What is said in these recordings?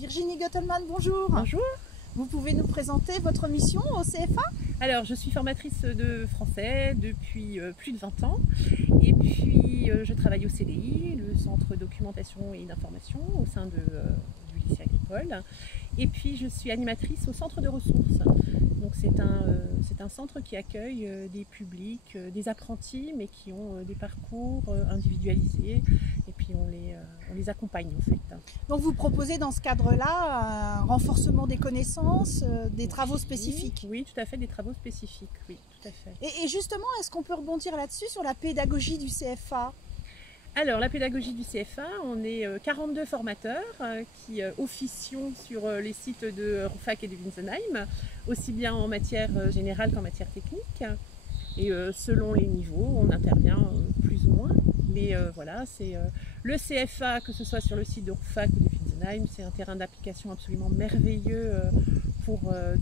Virginie Göttelmann, bonjour. Bonjour. Vous pouvez nous présenter votre mission au CFA? Alors, je suis formatrice de français depuis plus de 20 ans. Et puis, je travaille au CDI, le Centre documentation et d'information, au sein du lycée agricole. Et puis, je suis animatrice au centre de ressources. Donc, c'est un centre qui accueille des publics, des apprentis, mais qui ont des parcours individualisés. Et puis, on les accompagne, en fait. Donc, vous proposez dans ce cadre-là un renforcement des connaissances, des travaux spécifiques? Oui, tout à fait, des travaux spécifiques, oui, tout à fait. Et justement, est-ce qu'on peut rebondir là-dessus, sur la pédagogie du CFA? Alors, la pédagogie du CFA, on est 42 formateurs qui officions sur les sites de Rouffach et de Wintzenheim, aussi bien en matière générale qu'en matière technique. Et selon les niveaux, on intervient plus ou moins. Mais voilà, c'est le CFA, que ce soit sur le site de Rouffach ou de Wintzenheim, c'est un terrain d'application absolument merveilleux pour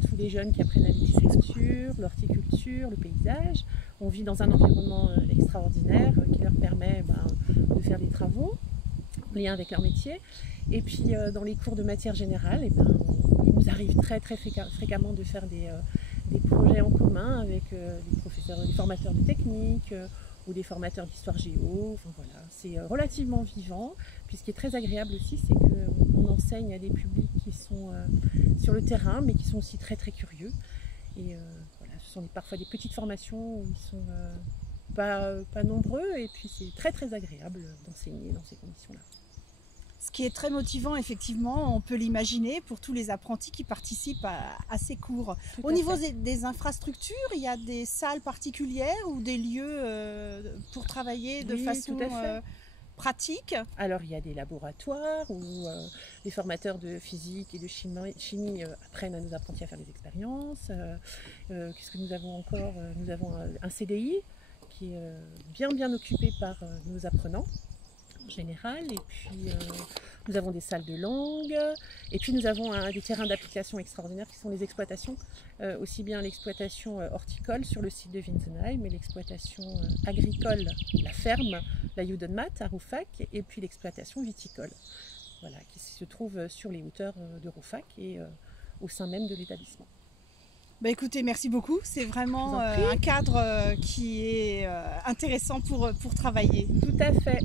tous les jeunes qui apprennent la viticulture, l'horticulture, le paysage. On vit dans un environnement extraordinaire qui leur permet de faire des travaux en lien avec leur métier. Et puis dans les cours de matière générale, il nous arrive très fréquemment de faire des projets en commun avec des professeurs, des formateurs de technique ou des formateurs d'histoire géo. Enfin, voilà. C'est relativement vivant. Puis ce qui est très agréable aussi, c'est qu'on enseigne à des publics qui sont sur le terrain, mais qui sont aussi très curieux. Et voilà, ce sont parfois des petites formations où ils sont pas nombreux, et puis c'est très agréable d'enseigner dans ces conditions-là. Ce qui est très motivant, effectivement, on peut l'imaginer, pour tous les apprentis qui participent à ces cours. Au niveau des infrastructures, il y a des salles particulières ou des lieux pour travailler de façon pratique? Alors, il y a des laboratoires où les formateurs de physique et de chimie apprennent à nos apprentis à faire des expériences. Qu'est-ce que nous avons encore? Nous avons un CDI qui est bien occupé par nos apprenants en général, et puis nous avons des salles de langue, et puis nous avons des terrains d'application extraordinaires qui sont les exploitations, aussi bien l'exploitation horticole sur le site de Wintzenheim, et l'exploitation agricole, la ferme, la Judenmat à Rouffach, et puis l'exploitation viticole, voilà, qui se trouve sur les hauteurs de Rouffach et au sein même de l'établissement. Bah écoutez, merci beaucoup. C'est vraiment un cadre qui est intéressant pour travailler. Tout à fait.